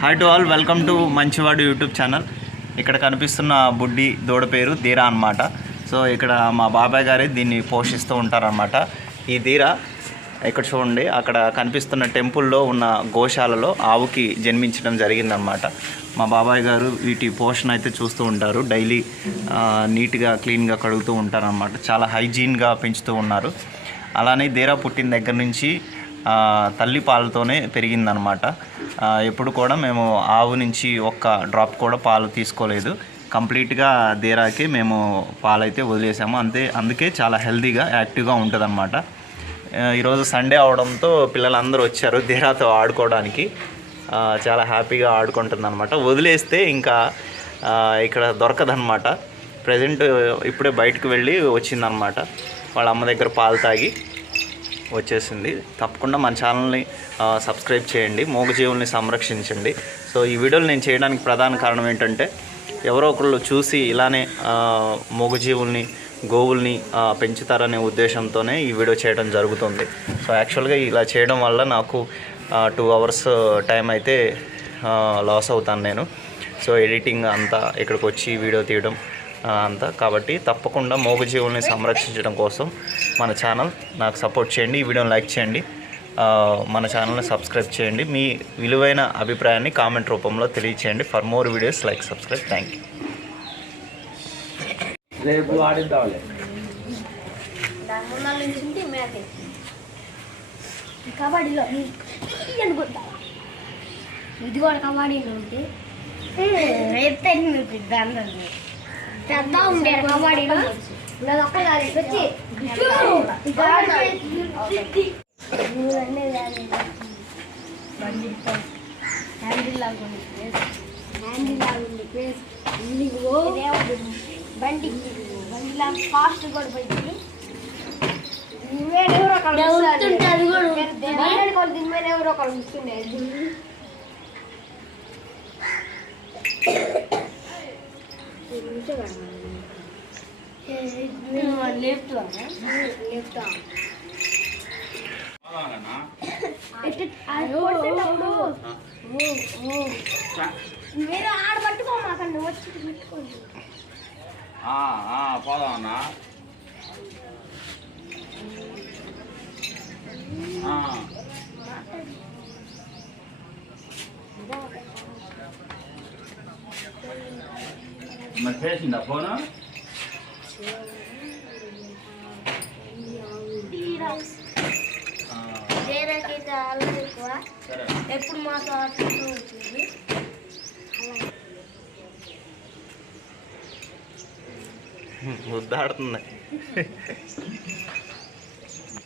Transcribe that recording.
Hi to all, welcome to మంచివాడు YouTube channel. ఇక్కడ కనిపిస్తున్న బుడ్డి దూడ పేరు ధీరా అన్నమాట. సో ఇక్కడ మా బాబాయ్ గారే దీన్ని పోషిస్తూ ఉంటారన్నమాట. ఈ ధీరా ఇక్కడ చూడండి, అక్కడ కనిపిస్తున్న టెంపుల్లో ఉన్న గోశాలలో ఆవుకి జన్మించడం జరిగిందనమాట. మా బాబాయ్ గారు వీటి పోషణ అయితే చూస్తూ ఉంటారు. డైలీ నీట్గా క్లీన్గా కడుగుతూ ఉంటారన్నమాట. చాలా హైజీన్గా పెంచుతూ ఉన్నారు. అలానే ధీరా పుట్టిన దగ్గర నుంచి తల్లి పాలతోనే పెరిగిందనమాట. ఎప్పుడు కూడా మేము ఆవు నుంచి ఒక్క డ్రాప్ కూడా పాలు తీసుకోలేదు. కంప్లీట్గా ధీరాకి మేము పాలైతే వదిలేసాము. అందుకే చాలా హెల్తీగా యాక్టివ్గా ఉంటుందన్నమాట. ఈరోజు సండే అవడంతో పిల్లలందరూ వచ్చారు ధీరాతో ఆడుకోవడానికి. చాలా హ్యాపీగా ఆడుకుంటుంది అనమాట. వదిలేస్తే ఇంకా ఇక్కడ దొరకదనమాట. ప్రజెంట్ ఇప్పుడే బయటకు వెళ్ళి వచ్చిందనమాట. వాళ్ళ అమ్మ దగ్గర పాలు తాగి వచ్చేసింది. తప్పకుండా మన ఛానల్ని సబ్స్క్రైబ్ చేయండి, మూగజీవుల్ని సంరక్షించండి. సో ఈ వీడియోలు నేను చేయడానికి ప్రధాన కారణం ఏంటంటే, ఎవరో ఒకళ్ళు చూసి ఇలానే మూగజీవుల్ని గోవుల్ని పెంచుతారనే ఉద్దేశంతోనే ఈ వీడియో చేయడం జరుగుతుంది. సో యాక్చువల్గా ఇలా చేయడం వల్ల నాకు 2 hours టైం అయితే లాస్ అవుతాను నేను. సో ఎడిటింగ్ అంతా ఇక్కడికి వచ్చి వీడియో తీయడం అంతా. కాబట్టి తప్పకుండా మూగజీవుల్ని సంరక్షించడం కోసం మన ఛానల్ నాకు సపోర్ట్ చేయండి. ఈ వీడియోని లైక్ చేయండి, మన ఛానల్ని సబ్స్క్రైబ్ చేయండి. మీ విలువైన అభిప్రాయాన్ని కామెంట్ రూపంలో తెలియచేయండి. For more videos like subscribe. Thank you. రేపు ఆడిద్దాంలే. కబడ్డీలో ఇది కూడా కబడ్డీలో ఉంటే పెద్ద ఉండే కబడ్డీలో ఒక్కసారి వచ్చి హ్యాండిల్ లాగుంది ప్లేస్ బండి లాగా ఫాస్ట్ కూడా పోయింది. ఎవరో ఒకరు కూర్చుండే మీరు ఆడ పట్టుకోమాకండి, వచ్చి పెట్టుకోండి. పోదామన్నా. మరి చేసిందా ఫోను? ఎప్పుడు మాతో ఉంటుంది. ముద్దాడుతుంది.